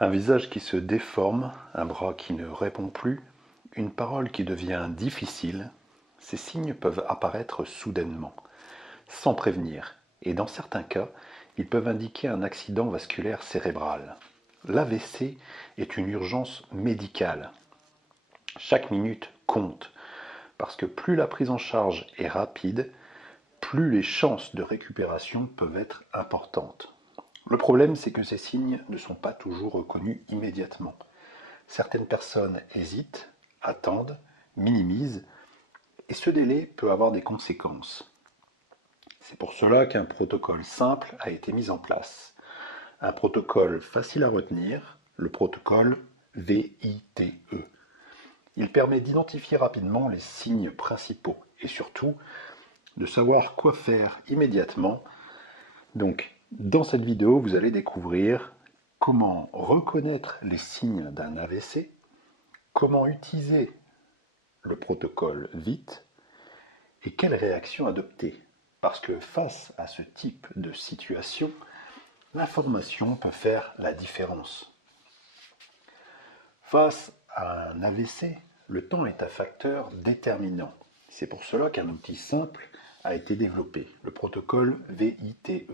Un visage qui se déforme, un bras qui ne répond plus, une parole qui devient difficile, ces signes peuvent apparaître soudainement, sans prévenir, et dans certains cas, ils peuvent indiquer un accident vasculaire cérébral. L'AVC est une urgence médicale. Chaque minute compte, parce que plus la prise en charge est rapide, plus les chances de récupération peuvent être importantes. Le problème, c'est que ces signes ne sont pas toujours reconnus immédiatement. Certaines personnes hésitent, attendent, minimisent, et ce délai peut avoir des conséquences. C'est pour cela qu'un protocole simple a été mis en place. Un protocole facile à retenir, le protocole VITE. Il permet d'identifier rapidement les signes principaux et surtout de savoir quoi faire immédiatement. Donc, dans cette vidéo, vous allez découvrir comment reconnaître les signes d'un AVC, comment utiliser le protocole VITE et quelle réaction adopter. Parce que face à ce type de situation, l'information peut faire la différence. Face à un AVC, le temps est un facteur déterminant. C'est pour cela qu'un outil simple a été développé, le protocole VITE.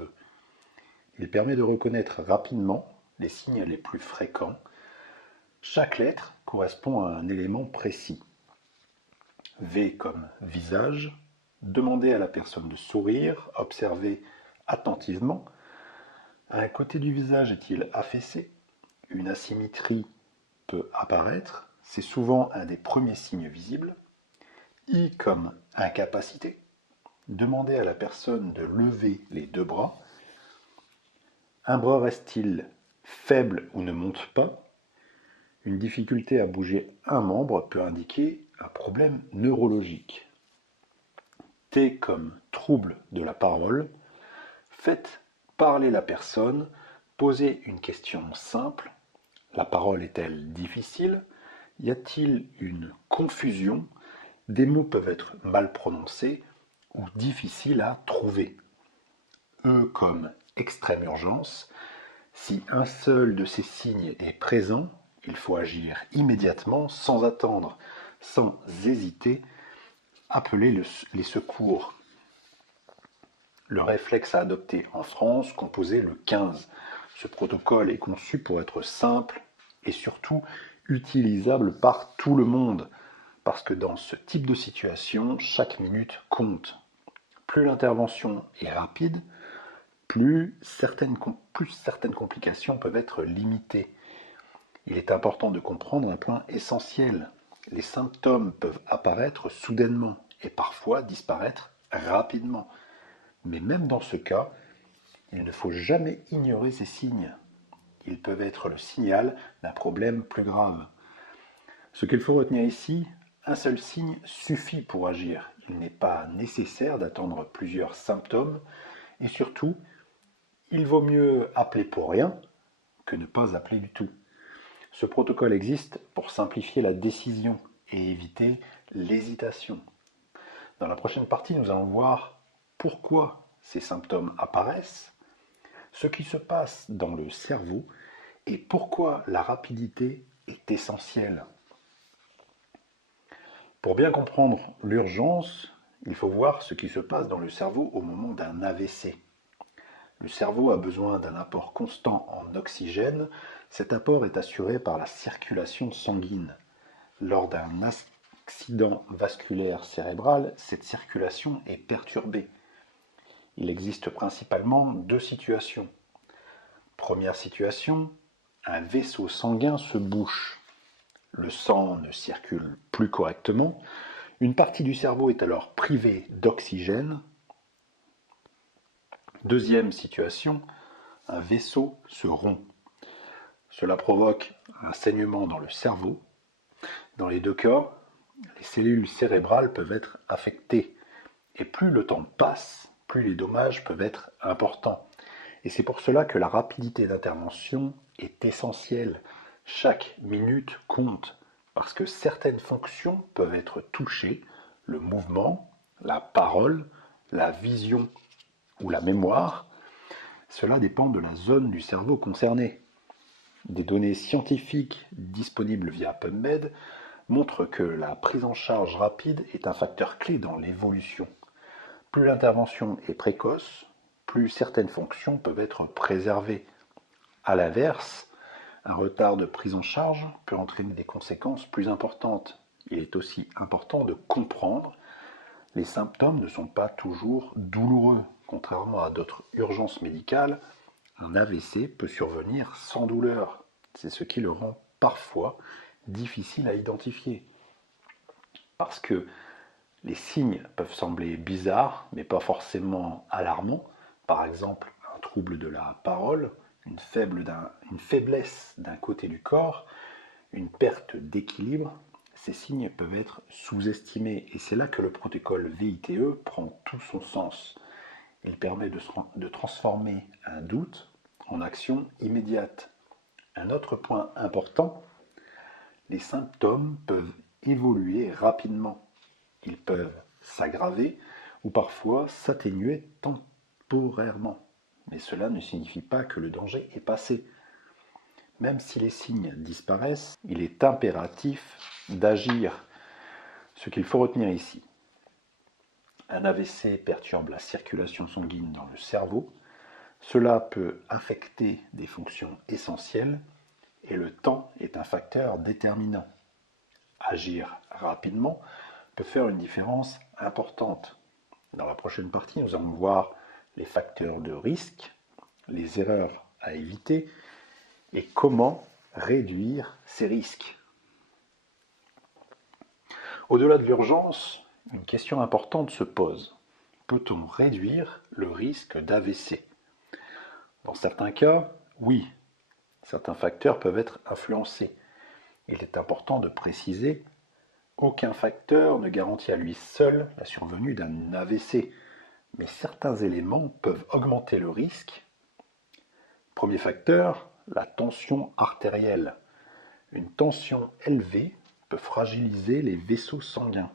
Il permet de reconnaître rapidement les signes les plus fréquents. Chaque lettre correspond à un élément précis. V comme visage, demander à la personne de sourire, observer attentivement. Un côté du visage est-il affaissé? Une asymétrie peut apparaître, c'est souvent un des premiers signes visibles. I comme incapacité, demander à la personne de lever les deux bras. Un bras reste-t-il faible ou ne monte pas? Une difficulté à bouger un membre peut indiquer un problème neurologique. T comme trouble de la parole. Faites parler la personne, posez une question simple. La parole est-elle difficile? Y a-t-il une confusion? Des mots peuvent être mal prononcés ou difficiles à trouver. E comme extrême urgence. Si un seul de ces signes est présent, il faut agir immédiatement, sans attendre, sans hésiter, appeler les secours. Le réflexe à adopter en France, composé le 15. Ce protocole est conçu pour être simple et surtout utilisable par tout le monde, parce que dans ce type de situation, chaque minute compte. Plus l'intervention est rapide, plus certaines complications peuvent être limitées. Il est important de comprendre un point essentiel. Les symptômes peuvent apparaître soudainement et parfois disparaître rapidement. Mais même dans ce cas, il ne faut jamais ignorer ces signes. Ils peuvent être le signal d'un problème plus grave. Ce qu'il faut retenir ici, un seul signe suffit pour agir. Il n'est pas nécessaire d'attendre plusieurs symptômes et surtout, il vaut mieux appeler pour rien que ne pas appeler du tout. Ce protocole existe pour simplifier la décision et éviter l'hésitation. Dans la prochaine partie, nous allons voir pourquoi ces symptômes apparaissent, ce qui se passe dans le cerveau et pourquoi la rapidité est essentielle. Pour bien comprendre l'urgence, il faut voir ce qui se passe dans le cerveau au moment d'un AVC. Le cerveau a besoin d'un apport constant en oxygène. Cet apport est assuré par la circulation sanguine. Lors d'un accident vasculaire cérébral, cette circulation est perturbée. Il existe principalement deux situations. Première situation, un vaisseau sanguin se bouche. Le sang ne circule plus correctement. Une partie du cerveau est alors privée d'oxygène. Deuxième situation, un vaisseau se rompt. Cela provoque un saignement dans le cerveau. Dans les deux cas, les cellules cérébrales peuvent être affectées. Et plus le temps passe, plus les dommages peuvent être importants. Et c'est pour cela que la rapidité d'intervention est essentielle. Chaque minute compte, parce que certaines fonctions peuvent être touchées, le mouvement, la parole, la vision ou la mémoire. Cela dépend de la zone du cerveau concernée. Des données scientifiques disponibles via PubMed montrent que la prise en charge rapide est un facteur clé dans l'évolution. Plus l'intervention est précoce, plus certaines fonctions peuvent être préservées. A l'inverse, un retard de prise en charge peut entraîner des conséquences plus importantes. Il est aussi important de comprendre que les symptômes ne sont pas toujours douloureux. Contrairement à d'autres urgences médicales, un AVC peut survenir sans douleur. C'est ce qui le rend parfois difficile à identifier. Parce que les signes peuvent sembler bizarres, mais pas forcément alarmants. Par exemple, un trouble de la parole, une faiblesse d'un côté du corps, une perte d'équilibre. Ces signes peuvent être sous-estimés et c'est là que le protocole VITE prend tout son sens. Il permet de transformer un doute en action immédiate. Un autre point important, les symptômes peuvent évoluer rapidement. Ils peuvent s'aggraver ou parfois s'atténuer temporairement. Mais cela ne signifie pas que le danger est passé. Même si les signes disparaissent, il est impératif d'agir. Ce qu'il faut retenir ici. Un AVC perturbe la circulation sanguine dans le cerveau. Cela peut affecter des fonctions essentielles et le temps est un facteur déterminant. Agir rapidement peut faire une différence importante. Dans la prochaine partie, nous allons voir les facteurs de risque, les erreurs à éviter et comment réduire ces risques. Au-delà de l'urgence, une question importante se pose. Peut-on réduire le risque d'AVC? Dans certains cas, oui. Certains facteurs peuvent être influencés. Il est important de préciser qu'aucun facteur ne garantit à lui seul la survenue d'un AVC, mais certains éléments peuvent augmenter le risque. Premier facteur, la tension artérielle. Une tension élevée peut fragiliser les vaisseaux sanguins.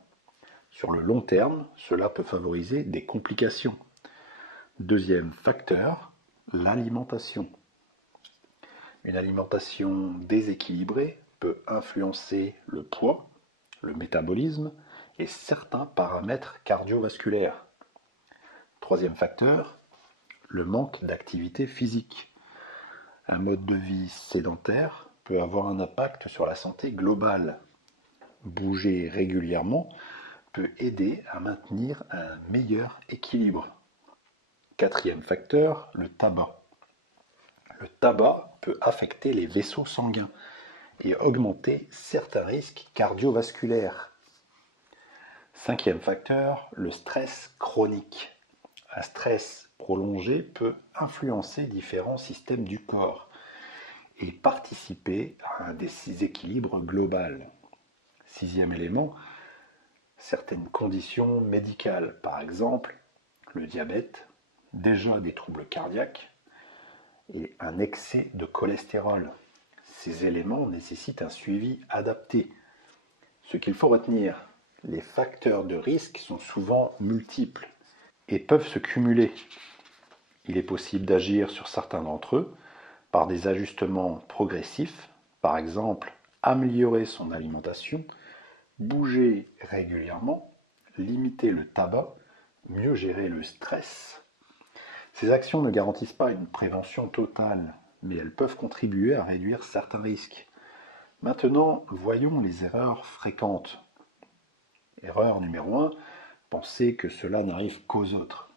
Sur le long terme, cela peut favoriser des complications. Deuxième facteur, l'alimentation. Une alimentation déséquilibrée peut influencer le poids, le métabolisme et certains paramètres cardiovasculaires. Troisième facteur, le manque d'activité physique. Un mode de vie sédentaire peut avoir un impact sur la santé globale. Bouger régulièrement peut aider à maintenir un meilleur équilibre. Quatrième facteur, le tabac. Le tabac peut affecter les vaisseaux sanguins et augmenter certains risques cardiovasculaires. Cinquième facteur, le stress chronique. Un stress prolongé peut influencer différents systèmes du corps et participer à un déséquilibre global. Sixième élément, certaines conditions médicales, par exemple le diabète, déjà des troubles cardiaques et un excès de cholestérol. Ces éléments nécessitent un suivi adapté. Ce qu'il faut retenir, les facteurs de risque sont souvent multiples et peuvent se cumuler. Il est possible d'agir sur certains d'entre eux par des ajustements progressifs, par exemple améliorer son alimentation, bouger régulièrement, limiter le tabac, mieux gérer le stress. Ces actions ne garantissent pas une prévention totale, mais elles peuvent contribuer à réduire certains risques. Maintenant, voyons les erreurs fréquentes. Erreur numéro 1, penser que cela n'arrive qu'aux autres.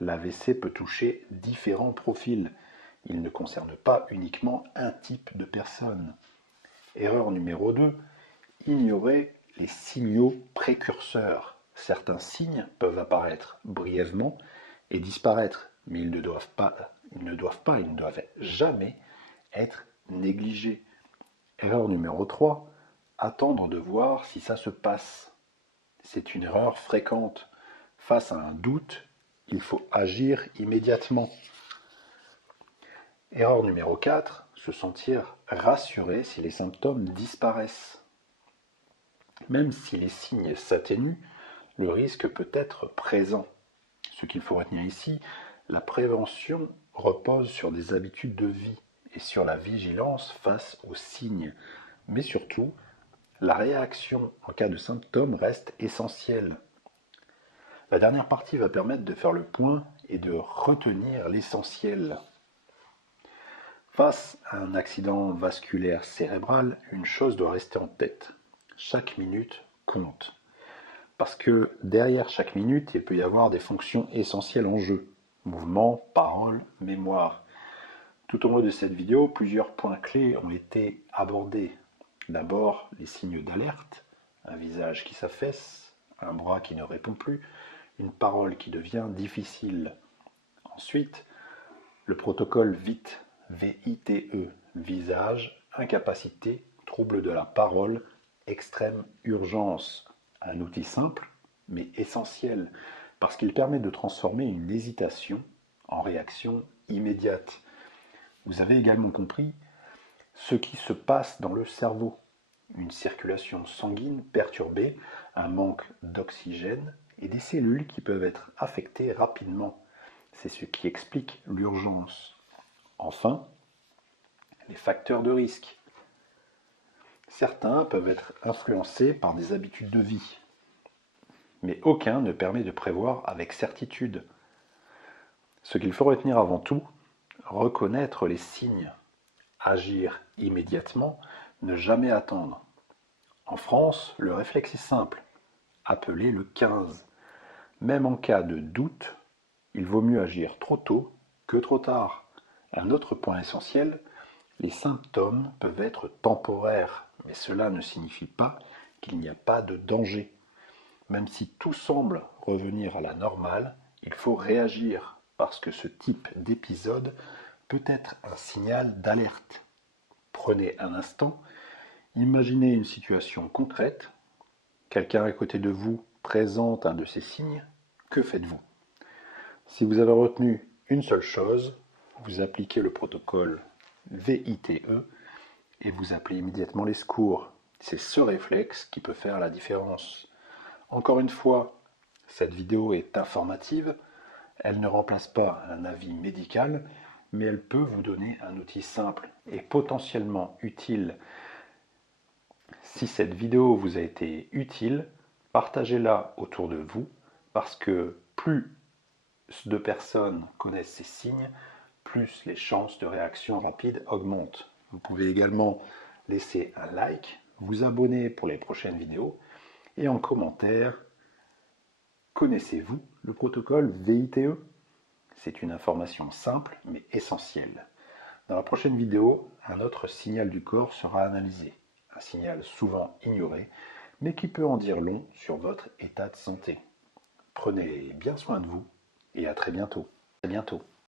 L'AVC peut toucher différents profils. Il ne concerne pas uniquement un type de personne. Erreur numéro 2, ignorer les signaux précurseurs. Certains signes peuvent apparaître brièvement et disparaître, mais ils ne doivent jamais être négligés. Erreur numéro 3, attendre de voir si ça se passe. C'est une erreur fréquente. Face à un doute, il faut agir immédiatement. Erreur numéro 4, se sentir rassuré si les symptômes disparaissent. Même si les signes s'atténuent, le risque peut être présent. Ce qu'il faut retenir ici, la prévention repose sur des habitudes de vie et sur la vigilance face aux signes. Mais surtout, la réaction en cas de symptômes reste essentielle. La dernière partie va permettre de faire le point et de retenir l'essentiel. Face à un accident vasculaire cérébral, une chose doit rester en tête. Chaque minute compte. Parce que derrière chaque minute, il peut y avoir des fonctions essentielles en jeu. Mouvement, parole, mémoire. Tout au long de cette vidéo, plusieurs points clés ont été abordés. D'abord, les signes d'alerte, un visage qui s'affaisse, un bras qui ne répond plus, une parole qui devient difficile. Ensuite, le protocole VITE, V-I-T-E, visage, incapacité, trouble de la parole, extrême urgence. Un outil simple, mais essentiel, parce qu'il permet de transformer une hésitation en réaction immédiate. Vous avez également compris ce qui se passe dans le cerveau. Une circulation sanguine perturbée, un manque d'oxygène et des cellules qui peuvent être affectées rapidement. C'est ce qui explique l'urgence. Enfin, les facteurs de risque. Certains peuvent être influencés par des habitudes de vie, mais aucun ne permet de prévoir avec certitude. Ce qu'il faut retenir avant tout, reconnaître les signes, agir immédiatement, ne jamais attendre. En France, le réflexe est simple, appeler le 15. Même en cas de doute, il vaut mieux agir trop tôt que trop tard. Un autre point essentiel, les symptômes peuvent être temporaires, mais cela ne signifie pas qu'il n'y a pas de danger. Même si tout semble revenir à la normale, il faut réagir, parce que ce type d'épisode peut être un signal d'alerte. Prenez un instant, imaginez une situation concrète, quelqu'un à côté de vous présente un de ces signes, que faites-vous? Si vous avez retenu une seule chose, vous appliquez le protocole VITE et vous appelez immédiatement les secours. C'est ce réflexe qui peut faire la différence. Encore une fois, cette vidéo est informative, elle ne remplace pas un avis médical, mais elle peut vous donner un outil simple et potentiellement utile. Si cette vidéo vous a été utile, partagez-la autour de vous, parce que plus de personnes connaissent ces signes, plus les chances de réaction rapide augmentent. Vous pouvez également laisser un like, vous abonner pour les prochaines vidéos, et en commentaire, connaissez-vous le protocole VITE? C'est une information simple mais essentielle. Dans la prochaine vidéo, un autre signal du corps sera analysé. Un signal souvent ignoré, mais qui peut en dire long sur votre état de santé. Prenez bien soin de vous et à très bientôt. À bientôt.